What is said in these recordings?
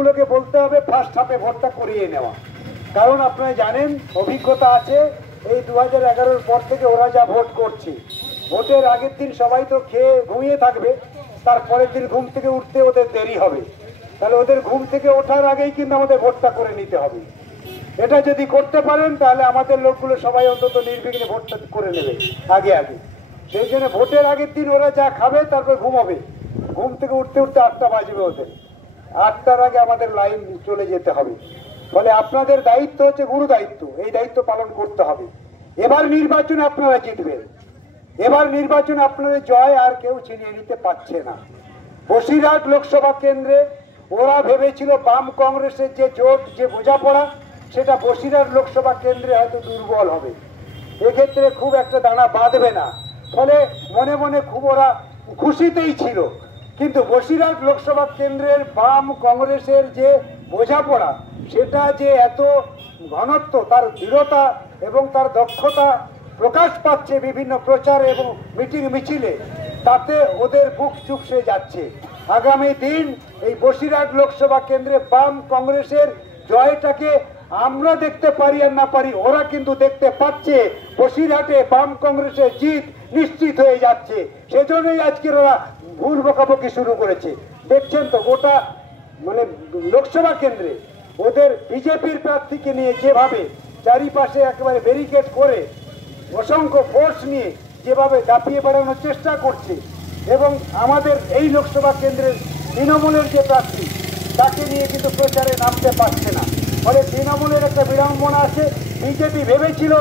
দলগুলোকে বলতে হবে ফার্স্ট হাফে ভোটটা করিয়ে নেওয়া। কারণ আপনারা জানেন, অভিজ্ঞতা আছে, এই 2011-র পর থেকে ওরা যা ভোট করছে, ভোটের আগের দিন সবাই তো খেয়ে ঘুমিয়ে থাকবে, তারপরের দিন ঘুম থেকে উঠতে ওদের দেরি হবে। তাহলে ওদের ঘুম থেকে ওঠার আগেই কিন্তু আমাদের ভোটটা করে নিতে হবে। এটা যদি করতে পারেন তাহলে আমাদের লোকগুলো সবাই অন্তত নির্বিঘ্নে ভোটটা করে নেবে আগে আগে। সেই জন্য ভোটের আগের দিন ওরা যা খাবে তারপর ঘুমাবে, ঘুম থেকে উঠতে উঠতে 8টা বাজবে ওদের, 8টার আগে আমাদের লাইন চলে যেতে হবে। ফলে আপনাদের দায়িত্ব হচ্ছে গুরু দায়িত্ব, এই দায়িত্ব পালন করতে হবে। এবার নির্বাচনে আপনারা জিতবেন, এবার নির্বাচনে আপনাদের জয় আর কেউ ছিনিয়ে নিতে পারছে না। বসিরহাট লোকসভা কেন্দ্রে ওরা ভেবেছিল বাম কংগ্রেসের যে জোট, যে বোঝাপড়া, সেটা বসিরহাট লোকসভা কেন্দ্রে হয়তো দুর্বল হবে, এক্ষেত্রে খুব একটা দানা বাঁধবে না। ফলে মনে মনে খুব ওরা খুশিতেই ছিল। কিন্তু বসিরহাট লোকসভা কেন্দ্রের বাম কংগ্রেসের যে বোঝাপড়া, সেটা যে এত ঘনত্ব, তার দৃঢ়তা এবং তার দক্ষতা প্রকাশ পাচ্ছে বিভিন্ন প্রচার এবং মিটিং মিছিলে, তাতে ওদের বুক চুপসে যাচ্ছে। আগামী দিন এই বসিরহাট লোকসভা কেন্দ্রে বাম কংগ্রেসের জয়টাকে আমরা দেখতে পারি আর না পারি, ওরা কিন্তু দেখতে পাচ্ছে বসিরহাটে বাম কংগ্রেসের জিত নিশ্চিত হয়ে যাচ্ছে। সেজন্যই আজকের ওরা ভুল বকাবকি শুরু করেছে। দেখছেন তো গোটা লোকসভা কেন্দ্রে ওদের বিজেপির প্রার্থীকে নিয়ে যেভাবে চারিপাশে একেবারে ব্যারিকেড করে অসংখ্য ফোর্স নিয়ে যেভাবে দাপিয়ে বেড়ানোর চেষ্টা করছে, এবং আমাদের এই লোকসভা কেন্দ্রের তৃণমূলের যে প্রার্থী, তাকে নিয়ে কিন্তু প্রচারে নামতে পারছে না। ফলে তৃণমূলের একটা বিড়ম্বনা আছে। বিজেপি ভেবেছিল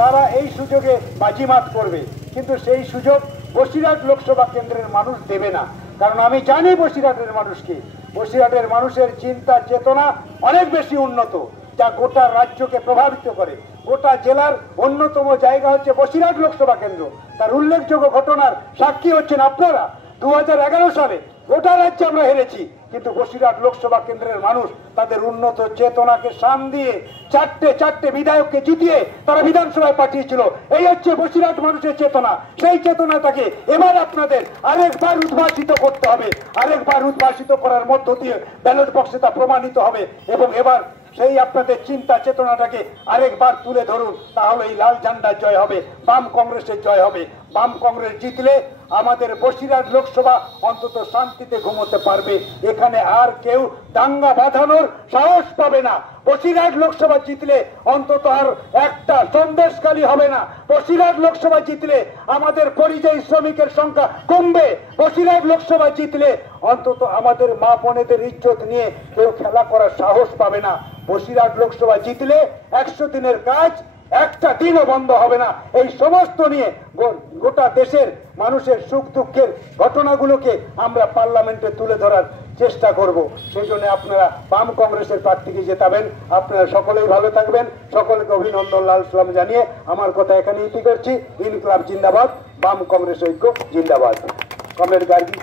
তারা এই সুযোগে বাজিমাত করবে, কিন্তু সেই সুযোগ বসিরহাট লোকসভা কেন্দ্রের মানুষ দেবে না। কারণ আমি জানি বসিরহাটের মানুষকে, বসিরহাটের মানুষের চিন্তা চেতনা অনেক বেশি উন্নত, যা গোটা রাজ্যকে প্রভাবিত করে। গোটা জেলার অন্যতম জায়গা হচ্ছে বসিরহাট লোকসভা কেন্দ্র। তার উল্লেখযোগ্য ঘটনার সাক্ষী হচ্ছেন আপনারা। 2011 সালে গোটা রাজ্যে আমরা হেরেছি, কিন্তু বসিরহাট লোকসভা কেন্দ্রের মানুষ তাদের উন্নত চেতনাকে সান দিয়ে চারটে বিধায়ককে জিতিয়ে তারা বিধানসভায় পাঠিয়েছিল। এই হচ্ছে বসিরহাট মানুষের চেতনা। সেই চেতনাটাকে এবার আপনাদের আরেকবার উদ্ভাসিত করতে হবে, আরেকবার উদ্ভাসিত করার মধ্য দিয়ে ব্যালট বক্সে তা প্রমাণিত হবে। এবং এবার সেই আপনাদের চিন্তা চেতনাটাকে আরেকবার তুলে ধরুন, তাহলে এই লাল ঝান্ডার জয় হবে, বাম কংগ্রেসের জয় হবে। বাম কংগ্রেস জিতলে আমাদের বসিরহাট লোকসভা অন্তত শান্তিতে ঘুমোতে পারবে, এখানে আর কেউ দাঙ্গা বাঁধানোর সাহস পাবে না। বসিরহাট লোকসভা জিতলে অন্তত আর একটা সন্দেশখালী হবে না। বসিরহাট লোকসভা জিতলে আমাদের পরিযায়ী শ্রমিকের সংখ্যা কমবে। বসিরহাট লোকসভা জিতলে অন্তত আমাদের মা বোনেদের ইজ্জত নিয়ে কেউ খেলা করার সাহস পাবে না। বসিরহাট লোকসভা জিতলে 100 দিনের কাজ একটা দিনও বন্ধ হবে না। এই সমস্ত নিয়ে গোটা দেশের মানুষের সুখ দুঃখের ঘটনাগুলোকে আমরা পার্লামেন্টে তুলে ধরার চেষ্টা করব। সেই জন্য আপনারা বাম কংগ্রেসের প্রার্থীকে জেতাবেন। আপনারা সকলেই ভালো থাকবেন। সকলকে অভিনন্দন, লাল সালাম জানিয়ে আমার কথা এখানে ইতি করছি। ইনকলাব জিন্দাবাদ, বাম কংগ্রেস ঐক্য জিন্দাবাদ। কমরেড গার্গী।